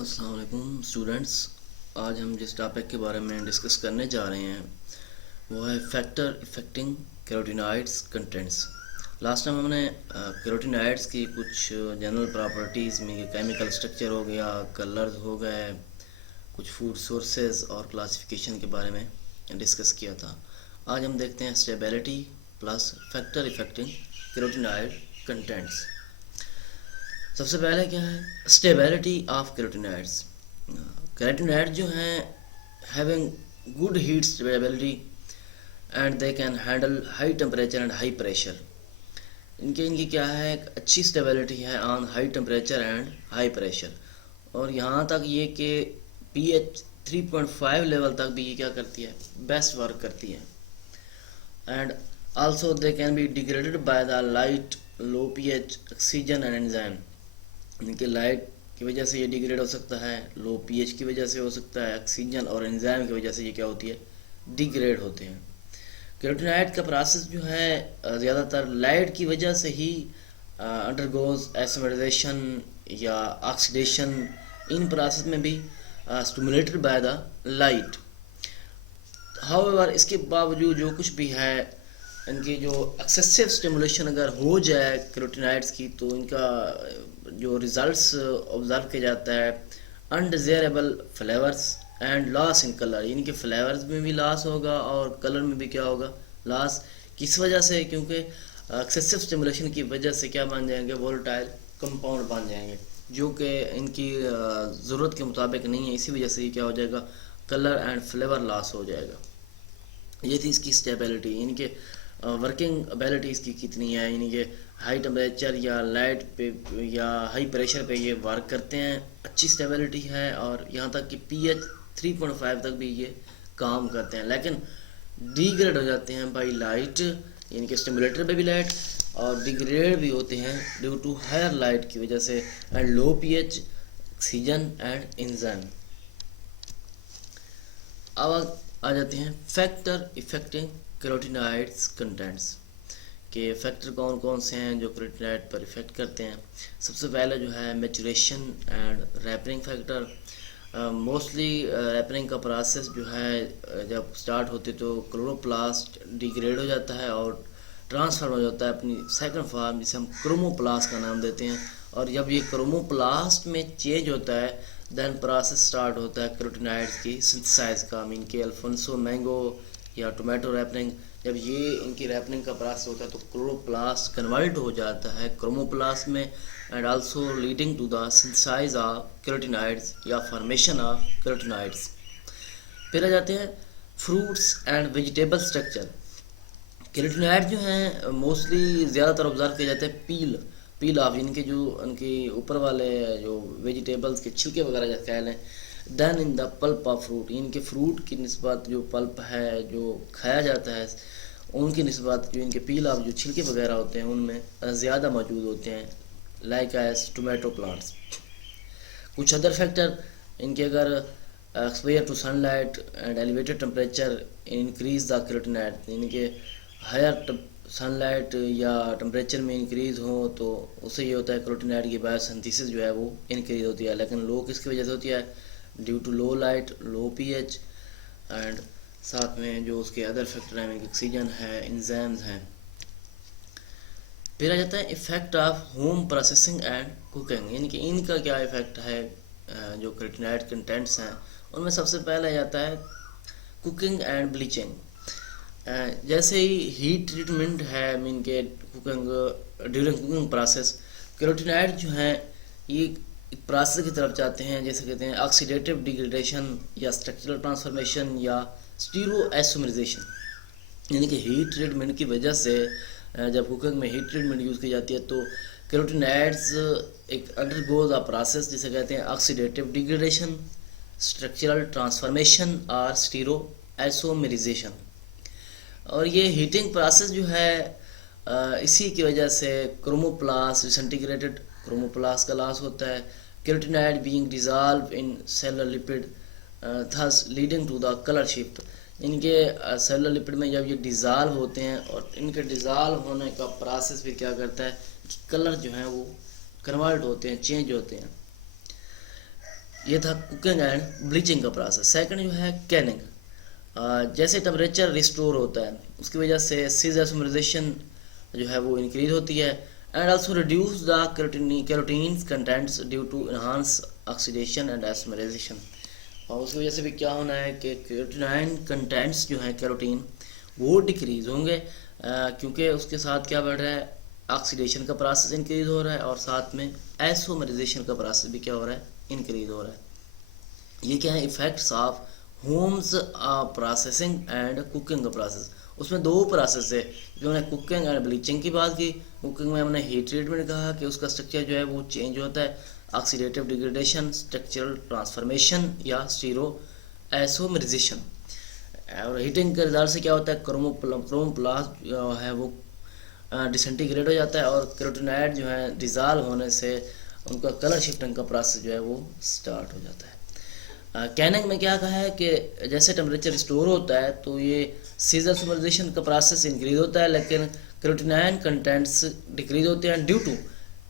अस्सलाम वालेकुम स्टूडेंट्स। आज हम जिस टॉपिक के बारे में डिस्कस करने जा रहे हैं वो है factor affecting carotenoids contents. Last time हमने कैरोटीनॉइड्स की कुछ जनरल प्रॉपर्टीज़ में केमिकल स्ट्रक्चर हो गया, कलर्स हो गए, कुछ फूड सोर्सेज और क्लासिफिकेशन के बारे में डिस्कस किया था। आज हम देखते हैं stability plus factor affecting carotenoid contents. सबसे पहले क्या है स्टेबिलिटी ऑफ कैरोटीनॉइड्स। कैरोटीनॉइड जो हैं having good heat stability and they can handle high temperature and high pressure. इनकी क्या है अच्छी स्टेबिलिटी है on high temperature and high pressure, और यहाँ तक ये कि pH 3.5 लेवल तक भी ये क्या करती है बेस्ट वर्क करती है। And also they can be degraded by the light low pH oxygen and enzyme. इनके लाइट की वजह से ये डिग्रेड हो सकता है, लो पीएच की वजह से हो सकता है, ऑक्सीजन और एंजाइम की वजह से ये क्या होती है डिग्रेड होते हैं। कैरोटीनॉइड का प्रोसेस जो है ज़्यादातर लाइट की वजह से ही अंडरगोज एसिमराइजेशन या ऑक्सीडेशन। इन प्रोसेस में भी stimulated by the light. However इसके बावजूद जो कुछ भी है इनकी जो एक्सेसिव स्टिमुलेशन अगर हो जाए कैरोटीनॉइड्स की तो इनका जो रिजल्ट्स ऑब्जर्व किया जाता है undesirable flavours and loss in colour. इनके फ्लेवर्स में भी लॉस होगा और कलर में भी क्या होगा लॉस। किस वजह से? क्योंकि एक्सेसिव स्टिमुलेशन की वजह से क्या बन जाएंगे वोलेटाइल कंपाउंड बन जाएंगे जो कि इनकी ज़रूरत के मुताबिक नहीं है। इसी वजह से ये क्या हो जाएगा कलर एंड फ्लेवर लॉस हो जाएगा। ये थी इसकी स्टेबिलिटी। इनके वर्किंग एबिलिटी इसकी कितनी है, यानी कि हाई टेम्परेचर या लाइट पे या हाई प्रेशर पे ये वर्क करते हैं, अच्छी स्टेबिलिटी है, और यहाँ तक कि pH 3.5 तक भी ये काम करते हैं। लेकिन डिग्रेड हो जाते हैं बाई लाइट, यानी कि स्टिमुलेटर पे भी लाइट, और डिग्रेड भी होते हैं ड्यू टू हायर लाइट की वजह से and low pH oxygen and enzyme. अब आ जाते हैं फैक्टर इफेक्टिंग कैरोटीनॉइड्स कंटेंट्स के फैक्टर कौन कौन से हैं जो कैरोटीनॉइड पर इफेक्ट करते हैं। सबसे पहले जो है मैचुरेशन एंड रैपरिंग फैक्टर। मोस्टली रैपरिंग का प्रोसेस जो है जब स्टार्ट होती तो क्लोरोप्लास्ट डिग्रेड हो जाता है और ट्रांसफर हो जाता है अपनी सेकंड फॉर्म जिसे हम क्रोमोप्लास्ट का नाम देते हैं। और जब ये क्रोमोप्लास्ट में चेंज होता है देन प्रोसेस स्टार्ट होता है कैरोटीनॉइड्स की सिंथेसाइज का। मीन के अल्फोंसो मैंगो या टोमेटो रैपरिंग, जब ये इनकी रैपरिंग का प्रोसेस होता है तो क्लोरोप्लास्ट कन्वर्ट हो जाता है क्रोमोप्लास्ट में and also leading to the synthesize of carotenoids या फॉर्मेशन ऑफ कैरोटीनॉइड्स। फिर आ जाते हैं fruits and vegetable structure. Carotenoid जो हैं मोस्टली ज़्यादातर ऑब्जर्व किए जाते हैं पील ऑफ, इनके जो उनके ऊपर वाले जो वेजिटेबल्स के छिलके वगैरह जैसे कह लें। Then in the pulp of fruit, इनके फ्रूट की निस्बत जो पल्प है जो खाया जाता है उनकी निस्बत जो इनके पील ऑफ जो छिलके वगैरह होते हैं उनमें ज़्यादा मौजूद होते हैं, लाइक एज टोमेटो प्लांट्स। कुछ अदर फैक्टर इनके अगर exposure to sunlight and elevated temperature increase the carotenoid, इनके हायर सनलाइट या टेम्परेचर में इंक्रीज हो तो उससे ये होता है कैरोटीनॉइड की बायोसिंथेसिस जो है वो इंक्रीज होती है। लेकिन लो किसकी वजह से होती है due to low light low pH and साथ में जो उसके अदर फैक्टर हैं ऑक्सीजन है एंजाइम्स हैं। फिर आ जाता है effect of home processing and cooking, यानी कि इनका क्या इफेक्ट है जो कैरोटीनॉइड कंटेंट्स हैं उनमें सबसे पहले आ जाता है कुकिंग एंड ब्लीचिंग। जैसे ही हीट ट्रीटमेंट है मीन के cooking during cooking process carotenoid जो हैं ये एक प्रोसेस की तरफ जाते हैं जैसे कहते हैं ऑक्सीडेटिव डिग्रेडेशन या स्ट्रक्चरल ट्रांसफॉर्मेशन या स्टीरोआइसोमराइजेशन, यानी कि हीट ट्रीटमेंट की वजह से जब कुकिंग में हीट ट्रीटमेंट यूज़ की जाती है तो कैरोटीनॉइड्स एक अंडरगोज अ प्रोसेस जिसे कहते हैं ऑक्सीडेटिव डिग्रेडेशन, स्ट्रक्चरल ट्रांसफॉर्मेशन और स्टीरोआइसोमराइजेशन। और ये हीटिंग प्रोसेस जो है इसी की वजह से क्रोमोप्लास्ट डिसइंटीग्रेटेड क्रोमोप्लास्ट का लॉस होता है, carotenoid being dissolve in cellular lipid thus leading to the colour shift. इनके सेलुलर लिपिड में जब ये डिसॉल्व होते हैं और इनके डिसॉल्व होने का प्रोसेस भी क्या करता है कि कलर जो है वो कन्वर्ट होते हैं चेंज होते हैं। ये था कुकिंग एंड ब्लीचिंग का प्रोसेस। सेकंड जो है कैनिंग, जैसे टेम्परेचर रिस्टोर होता है उसकी वजह से सीज एसोमराइजेशन जो है वो इंक्रीज होती है, and also reduce the carotene contents due to enhance oxidation and isomerization. और उसकी वजह से भी क्या होना है कि कैरोटीन कंटेंट्स जो हैं कैरोटीन वो डिक्रीज होंगे, क्योंकि उसके साथ क्या बढ़ रहा है, ऑक्सीडेशन का प्रोसेस इंक्रीज हो रहा है और साथ में एसोमराइजेशन का प्रोसेस भी क्या हो रहा है, इंक्रीज हो रहा है। ये क्या है, effects of homes processing and cooking का प्रोसेस। उसमें दो प्रोसेस है, जो हमने कुकिंग एंड ब्लीचिंग की बात की। कुकिंग में हमने हीट ट्रीटमेंट कहा कि उसका स्ट्रक्चर जो है वो चेंज होता है, ऑक्सीडेटिव डिग्रेडेशन, स्ट्रक्चरल ट्रांसफॉर्मेशन या स्टीरो एसोमराइजेशन। और हीटिंग के रिजल्ट से क्या होता है, क्रोमोप्लास्ट जो है वो डिसइंटीग्रेट हो जाता है और कैरोटीनॉइड जो है डिजॉल्व होने से उनका कलर शिफ्टिंग का प्रोसेस जो है वो स्टार्ट हो जाता है। कैनिंग में क्या कहा है कि जैसे टेम्परेचर रिस्टोर होता है तो ये सीज एसोमराइजेशन का प्रोसेस इंक्रीज होता है, लेकिन कैरोटीनॉइड कंटेंट्स डिक्रीज होते हैं due to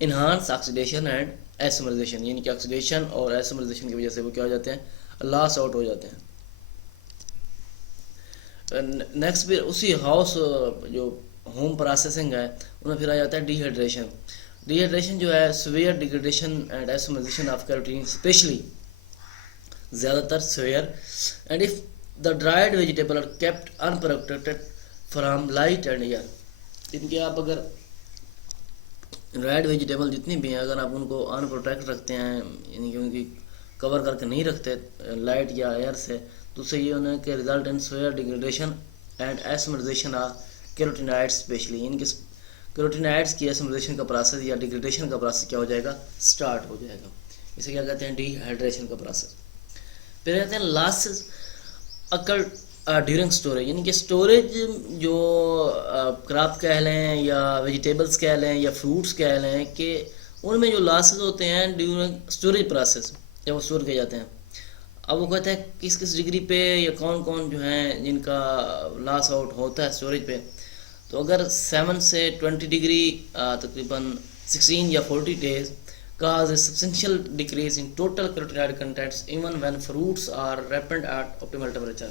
enhance oxidation and isomerization, यानी कि ऑक्सीडेशन और एसोमराइजेशन की वजह से वो क्या हो जाते हैं, लॉस आउट हो जाते हैं। नेक्स्ट भी उसी हाउस जो होम प्रोसेसिंग है उनमें फिर आ जाता है डिहाइड्रेशन। डिहाइड्रेशन जो है severe degradation and isomerization of carotene, specially ज़्यादातर severe, and if the dried vegetable are kept unprotected from light and air. इनके आप अगर ड्राइड वेजिटेबल जितनी भी हैं अगर आप उनको अनप्रोटेक्ट रखते हैं, यानी कि उनकी कवर करके नहीं रखते लाइट या एयर से, तो उससे ये होने के result in severe degradation and isomerization of carotenoids, specially इनके कैरोटीनॉइड्स की एसोमराइजेशन का प्रोसेस या डिग्रेडेशन का प्रोसेस क्या हो जाएगा, स्टार्ट हो जाएगा। इसे क्या कहते हैं, डिहाइड्रेशन का प्रोसेस। फिर कहते हैं लॉसेस अकर ड्यूरिंग स्टोरेज, यानी कि स्टोरेज जो क्रॉप कह लें या वेजिटेबल्स कह लें या फ्रूट्स कह लें, कि उनमें जो लॉसेस होते हैं ड्यूरिंग स्टोरेज प्रोसेस जब वो स्टोर किए जाते हैं। अब वो कहते हैं किस किस डिग्री पे या कौन कौन जो हैं जिनका लॉस आउट होता है स्टोरेज पे। तो अगर 7 से 20 डिग्री तकरीबन 16 या 40 days cause a substantial decrease in total carotenoid contents even when fruits are ripened at optimal temperature।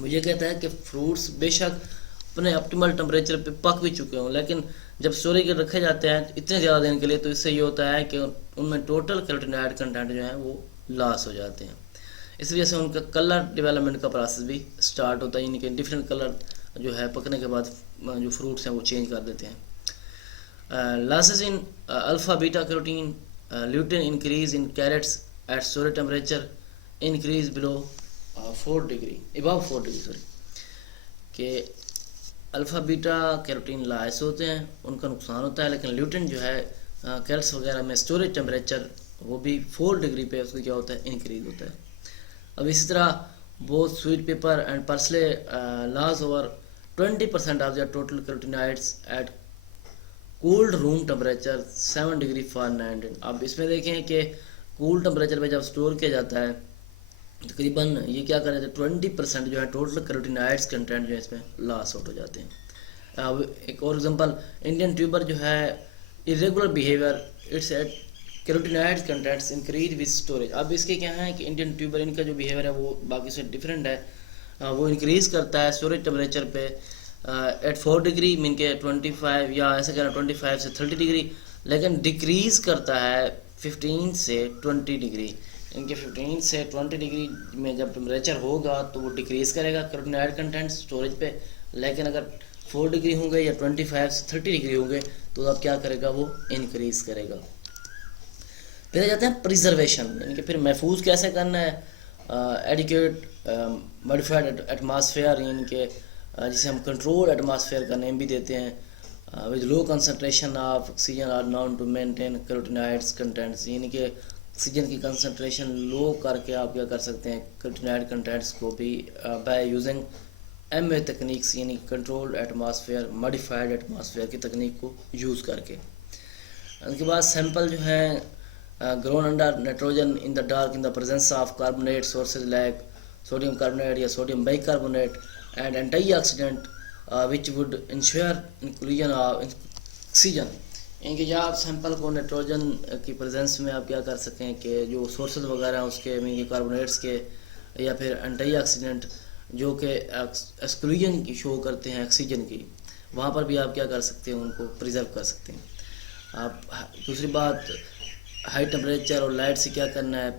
मुझे कहता है कि फ्रूट्स बेशक अपने ऑप्टिमल टेम्परेचर पे पक भी चुके हों, लेकिन जब स्टोरेज के रखे जाते हैं इतने ज़्यादा दिन के लिए, तो इससे ये होता है कि उनमें टोटल कैरोटीनॉइड कंटेंट जो है वो लॉस हो जाते हैं। इस वजह से उनका कलर डेवलपमेंट का प्रोसेस भी स्टार्ट होता है, यानी कि डिफरेंट कलर जो है पकने के बाद जो फ्रूट्स हैं वो चेंज कर देते हैं। Losses in alpha beta carotene, lutein increase in carrots at storage temperature increase below 4 degree, above 4 degree sorry, कि अल्फ़ा बीटा कैरोटीन लॉस होते हैं उनका नुकसान होता है, लेकिन ल्यूटिन जो है कैरेट्स वगैरह में स्टोरेज टेम्परेचर वो भी 4 डिग्री पे उसको क्या होता है, इंक्रीज होता है। अब इसी तरह both sweet pepper and parsley loss over 20% of the total carotenoids at cooled room temperature 7 degree Fahrenheit. अब इसमें देखें कि कूल टेम्परेचर पे जब स्टोर किया जाता है तकरीबन ये क्या कर रहे थे, 20% जो है टोटल कैरोटीनॉइड्स कंटेंट जो है इसमें लॉस आउट हो जाते हैं। अब एक और एग्जांपल, इंडियन ट्यूबर जो है irregular behaviour its at carotenoids contents increase with storage. अब इसके क्या है कि इंडियन ट्यूबर इनका जो बिहेवियर है वो बाकी से डिफरेंट है, वो इंक्रीज करता है स्टोरेज टेम्परेचर पे एट 4 डिग्री मीन के 25 या ऐसे कहना 25 से 30 डिग्री, लेकिन डिक्रीज करता है 15 से 20 डिग्री। इनके 15 से 20 डिग्री में जब टेम्परेचर होगा तो वो डिक्रीज करेगा कैरोटीनॉइड कंटेंट स्टोरेज पे, लेकिन अगर 4 डिग्री होंगे या 25 से 30 डिग्री होंगे तो अब क्या करेगा, वो इंक्रीज करेगा। फिर आ जाते हैं प्रिजर्वेशन, यानी कि फिर महफूज कैसे करना है, एडिक्वेट मॉडिफाइड एटमॉस्फेयर, यानी कि जिसे हम कंट्रोल एटमॉस्फेयर का नेम भी देते हैं, with low concentration of oxygen are known to maintain carotenoids contents, यानी कि ऑक्सीजन की कंसनट्रेशन लो करके आप क्या कर सकते हैं, कैरोटीनॉइड कंटेंट्स को भी बाय यूजिंग एमए तकनीक्स, यानी कंट्रोल एटमॉस्फेयर मॉडिफाइड एटमॉस्फेयर की तकनीक को यूज़ करके। उसके बाद सैंपल जो है grown under nitrogen in the dark in the presence of carbonate sources like sodium carbonate या sodium bicarbonate and antioxidant which would ensure inclusion of oxygen इनके या आप सैंपल को नाइट्रोजन की प्रेजेंस में आप क्या कर सकें कि जो सोर्सेज वगैरह हैं उसके मीन कार्बोनेट्स के या फिर एंटीऑक्सीडेंट जो कि एक्सक्लूजन की शो करते हैं ऑक्सीजन की, वहाँ पर भी आप क्या कर सकते हैं, उनको प्रिजर्व कर सकते हैं आप। दूसरी बात, हाई टेम्परेचर और लाइट से क्या करना है,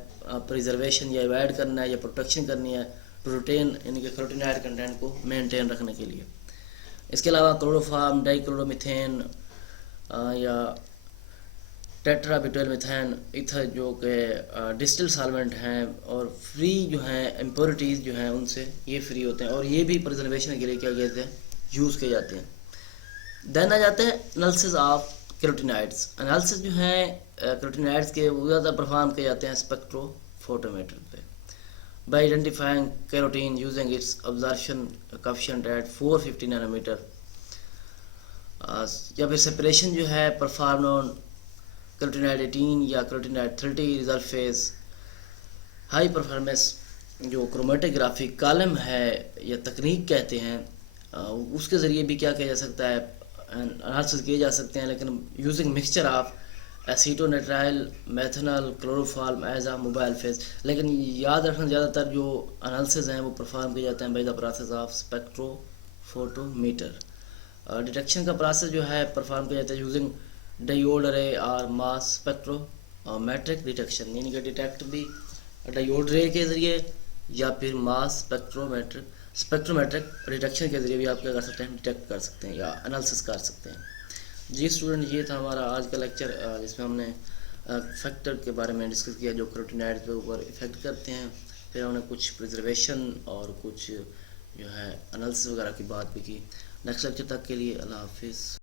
प्रिजर्वेशन या अवॉइड करना है या प्रोटेक्शन करनी है प्रोटीन यानी कि कैरोटीनॉइड कंटेंट को मेंटेन रखने के लिए। इसके अलावा क्लोरोफार्म, डाइक्लोरोमीथेन या टेट्राब्यूटाइल मीथेन ईथर जो कि डिस्टिल सॉल्वेंट हैं और फ्री जो हैं इम्प्योरिटीज़ जो हैं उनसे ये फ्री होते हैं और ये भी प्रिजर्वेशन के लिए क्या कहते हैं, यूज़ किए जाते हैं। देन आ जाते हैं एनालिसिस ऑफ कैरोटीनॉइड्स। एनालिसिस जो हैं कैरोटीनॉइड्स के वो ज़्यादा परफॉर्म किए जाते हैं स्पेक्ट्रोफोटोमीटर पे by identifying carotene using its absorption coefficient at 450 nanometre. या फिर सेपरेशन जो है परफॉर्म ऑन कैरोटीनॉइड 18 या carotenoid 30 result phase. High performance जो क्रोमेटोग्राफी कॉलम है या तकनीक कहते हैं, उसके ज़रिए भी क्या किया जा सकता है, एनालिसिस किए जा सकते हैं, लेकिन using mixture of acetonitrile, methanol, chloroform as a mobile phase. लेकिन याद रखना ज़्यादातर जो एनालिसिस हैं वो परफॉर्म किए जाते हैं by the process of spectrophotometer. Detection का प्रोसेस जो है परफॉर्म किया जाता है यूजिंग डायोड रे और मास स्पेक्ट्रोमेट्रिक डिटेक्शन, यानी कि डिटेक्ट भी डायोड रे के ज़रिए या फिर मास स्पेक्ट्रोमेट्रिक डिटेक्शन के ज़रिए भी आप क्या कर सकते हैं, डिटेक्ट कर सकते हैं या एनालिसिस कर सकते हैं। जी स्टूडेंट, ये था हमारा आज का लेक्चर जिसमें हमने फैक्टर के बारे में डिस्कस किया जो कैरोटीनॉइड्स के ऊपर इफ़ेक्ट करते हैं। फिर हमने कुछ प्रिजर्वेशन और कुछ जो है एनालिसिस वगैरह की बात भी की। नेक्स्ट लेक्चर तक के लिए अल्लाह हाफिज़।